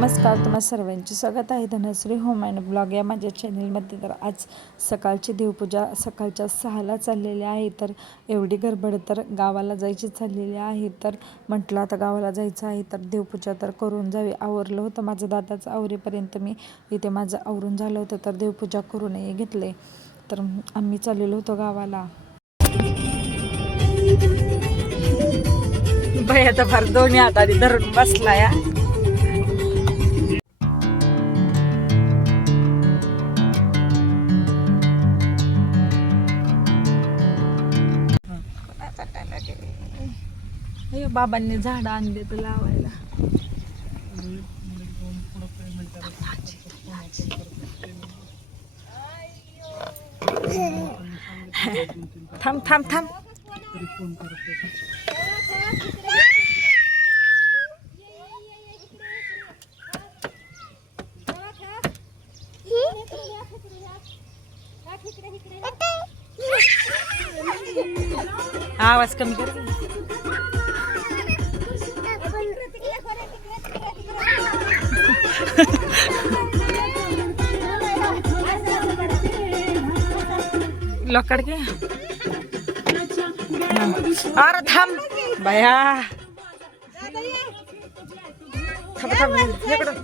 नमस्कार, तुम्हा सर्वांचे स्वागत आहे धनश्री होम अँड ब्लॉग या माझ्या चॅनलमध्ये. तर आज सकाळची देवपूजा सकाळच्या 6ला चाललेली आहे. तर एवढी गडबड तर गावाला जायची चाललेली आहे. तर म्हटलं आता गावाला जायचं आहे तर देवपूजा तर करून जावी. आवरलं होतं माझं दादाचं, आवरेपर्यंत मी इथे माझं आवरून झालं होतं तर देवपूजा करूनही घेतले. तर आम्ही चाललेलो होतो गावाला. बाई आता फार दोन्ही हाताने धरून बसला या. बाबांनी झाड आणले तर लावायला. थांब थांब थांब. आवाज कमी कर. लकड़ के अरे थांब बया. थांब थांब इकडं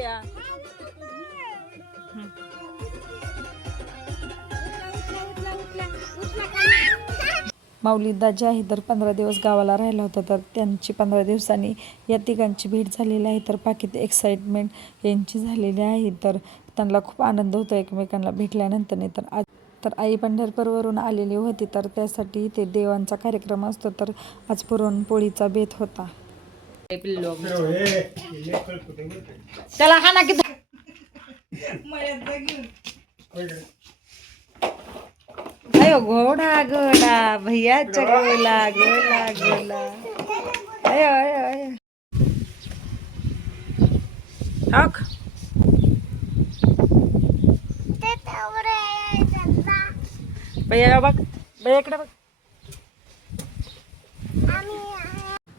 या. माऊली दाजी आहे तर 15 दिवस गावाला राहिला होता. तर त्यांची 15 दिवसांनी या तिघांची भेट झालेली आहे. तर बाकी एक्साइटमेंट यांची झालेली आहे. तर त्यांना खूप आनंद होतो एकमेकांना भेटल्यानंतर. तर आई पंढरपूरवरून आलेली होती तर त्यासाठी ते देवांचा कार्यक्रम असतो. तर आज पुरणपोळीचा बेत होता. त्याला हाना की अयो घोडा घोडा भैयाचा गोला गोला गोला. अयो अयो अयो हक भैया बघ, भैया इकडे बघ.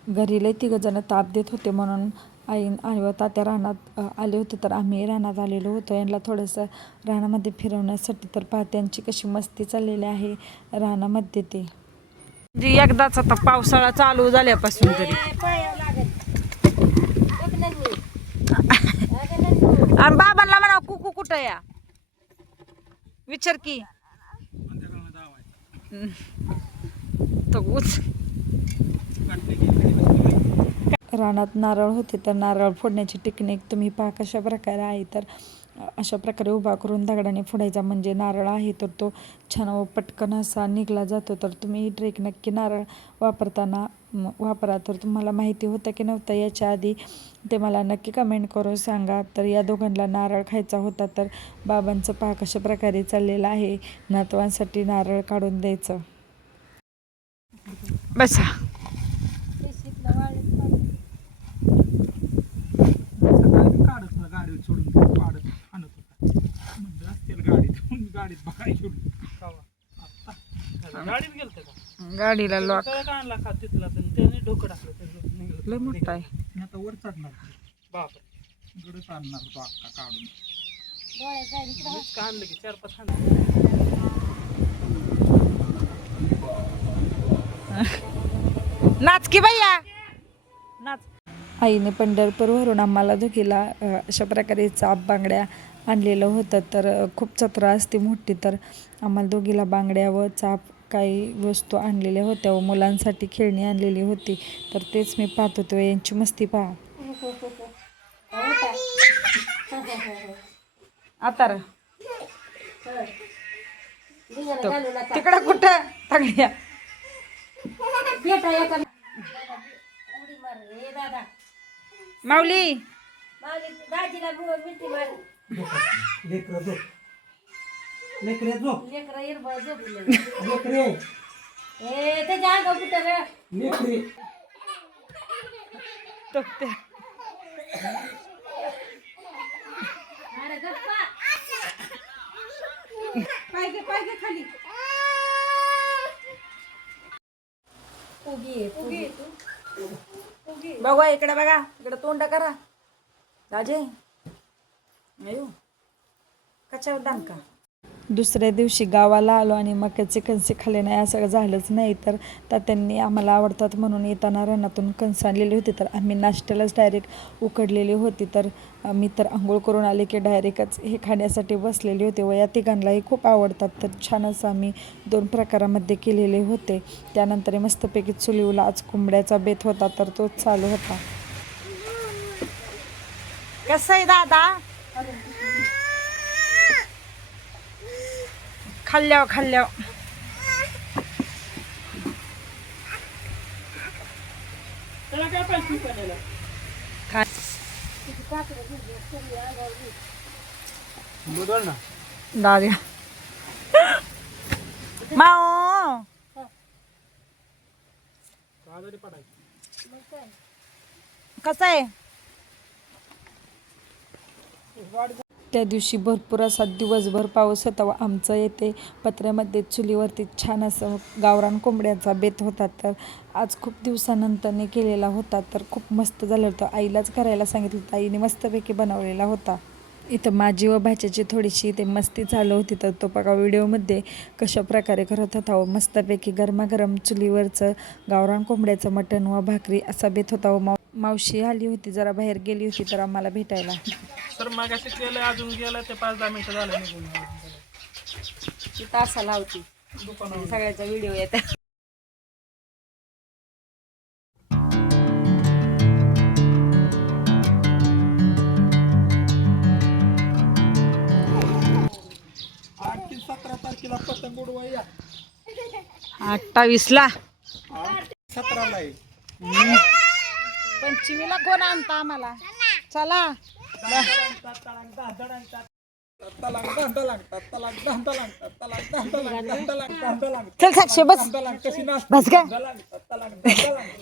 घरी लय 3 जण ताप देत होते म्हणून आई आणि तात्या रानात आले होते. तर आम्ही रानात आलेलो होतो यांना थोडंसं रानामध्ये फिरवण्यासाठी. तर त्यांची कशी मस्ती चाललेली आहे रानामध्ये. ते जी एकदाच आता पावसाळा चालू झाल्यापासून तरी आणि बाबांना म्हणा कुकू कुठं या विचार की तो रानात नारळ होते. तर नारळ फोडण्याची टेक्निक तुम्ही पहा कशा प्रकारे आहे. तर अशा प्रकारे उभा करून दगडाने फोडायचा म्हणजे नारळ आहे तर तो छान व पटकन असा निघला जातो. तर तुम्ही ही ट्रेक नक्की नारळ वापरताना वापरा. तर तुम्हाला माहिती होतं की नव्हतं याच्या आधी ते मला नक्की कमेंट करून सांगा. तर या दोघांना नारळ खायचा होता. तर बाबांचं पहा कशा प्रकारे चाललेलं आहे नातवांसाठी नारळ काढून द्यायचं. बसा गाडीला लॉक लय मोठा आहे. आता वर चढणार बाप गड काढणार तो अक्का काढून काढलं की 4-5 नाच की भैया नाच. आईने पंढरपूरवरून आम्हाला दोघीला अशा प्रकारे चाप बांगड्या आणलेलं होतं. तर खूप जत्रा असते मोठी. तर आम्हाला दोघीला बांगड्या व चाप काही वस्तू आणलेल्या होत्या व मुलांसाठी खेळणी आणलेली होती. तर तेच मी पाहत होतो. यांची मस्ती पहा. आता तिकडं कुठं तांगड्या माऊली पाहिजे खाली उगी आहे तू बघा इकडे बघा, इकडे तोंड करा राजे. अयो कशावर दानका. दुसऱ्या दिवशी गावाला आलो आणि मक्याचे कणसे खाल्ले नाही असं झालंच नाही. तर तात्यांनी आम्हाला आवडतात म्हणून येताना रानातून कणसं आणलेली होती. तर आम्ही नाश्त्यालाच डायरेक्ट उकडलेली होती. तर मी तर आंघोळ करून आले की डायरेक्टच हे खाण्यासाठी बसलेले होते व या तिघांनाही खूप आवडतात. तर छान असं आम्ही 2 प्रकारामध्ये केलेले होते. त्यानंतर मस्तपैकी चुलीवला आज कोंबड्याचा बेत होता तर तोच चालू होता. कसं आहे दादा? खाल्ल्यावर त्याला काय पाहिजे करायला? बुडवल ना दाद्या माओ आजारी पडायचं. कसं आहे? त्या दिवशी भरपूर असा दिवसभर पाऊस होता व आमचं येथे पत्र्यामध्ये चुलीवरती छान असं गावरान कोंबड्याचा बेत होता. तर आज खूप दिवसानंतरने केलेला होता. तर खूप मस्त झालं होतं. आईलाच करायला सांगितलं होतं, आईने मस्तपैकी बनवलेला होता. इथं माझी व भाच्याची थोडीशी ते मस्ती चालू होती. तर तो बघा व्हिडिओमध्ये कशा प्रकारे करत होता व मस्तपैकी गरमागरम चुलीवरचं गावरान कोंबड्याचं मटण व भाकरी असा बेत होता. व मावशी आली होती, जरा बाहेर गेली होती तर आम्हाला भेटायला. तर मग असं केलं, अजून गेलं ते 5-10 मिनिटं झालं निघून. ती तासा लावती दुकानावर सगळ्याचा व्हिडिओ येतात. आणखी 17 तारखेला पतंग उडवा या. 28ला 17ला आहे. 25ला कोण आणता आम्हाला? चला चल साक्षी बस बस का.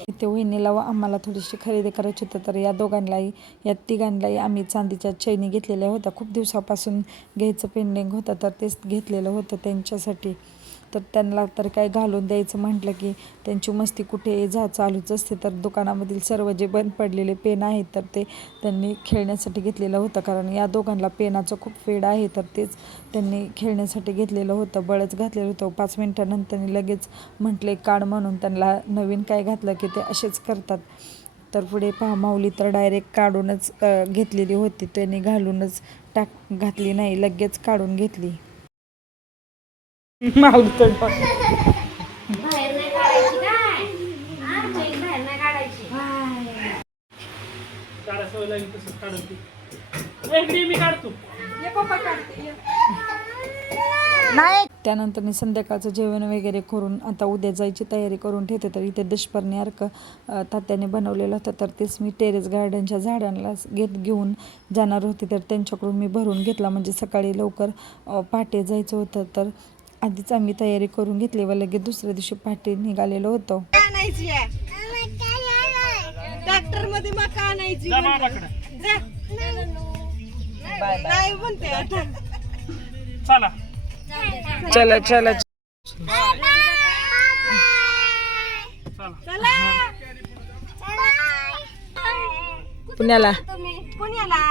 इथे वहिनीला व आम्हाला थोडीशी खरेदी करायची होती. तर या दोघांनाही या तिघांनाही आम्ही चांदीच्या चैनी घेतलेल्या होत्या. खूप दिवसापासून घ्यायचं पेंडिंग होतं तर तेच घेतलेलं होतं त्यांच्यासाठी. तर त्यांना तर काय घालून द्यायचं म्हटलं की त्यांची मस्ती कुठे चालूच असते. तर दुकानामधील सर्व जे बंद पडलेले पेन आहेत तर ते त्यांनी खेळण्यासाठी घेतलेलं होतं. कारण या दोघांना पेनाचं खूप वेड आहे तर तेच त्यांनी खेळण्यासाठी घेतलेलं होतं. बळच घातलेलं होतं. 5 मिनिटानंतर लगेच म्हटले काढ म्हणून. त्यांना नवीन काय घातलं की ते असेच करतात. तर पुढे पहा माऊली तर डायरेक्ट काढूनच घेतलेली होती. त्यांनी घालूनच घातली नाही, लगेच काढून घेतली. माऊली तर बाहेर नाही काढायची काय? चैन बाहेर नाही काढायची. काढा सवय लागली तसंच काढून ती. इकडे मी काढतो. नाही. त्यानंतर मी संध्याकाळचं जेवण वगैरे करून आता उद्या जायची तयारी करून ठेवते. तर इथे दशपर्णी अर्क तात्याने बनवलेलं होतं तर तेच मी टेरेस गार्डनच्या झाडांना घेऊन जाणार होते. तर त्यांच्याकडून मी भरून घेतला म्हणजे सकाळी लवकर पहाटे जायचं होतं. तर आधीच आम्ही तयारी करून घेतली व लगेच दुसऱ्या दिवशी पहाटे निघालेलो होतो. आणायची ट्रॅक्टर मध्ये मका आणायची. जा बाबाकडे. नाही म्हणते आता. चला चला चला चला. पुण्याला पुण्याला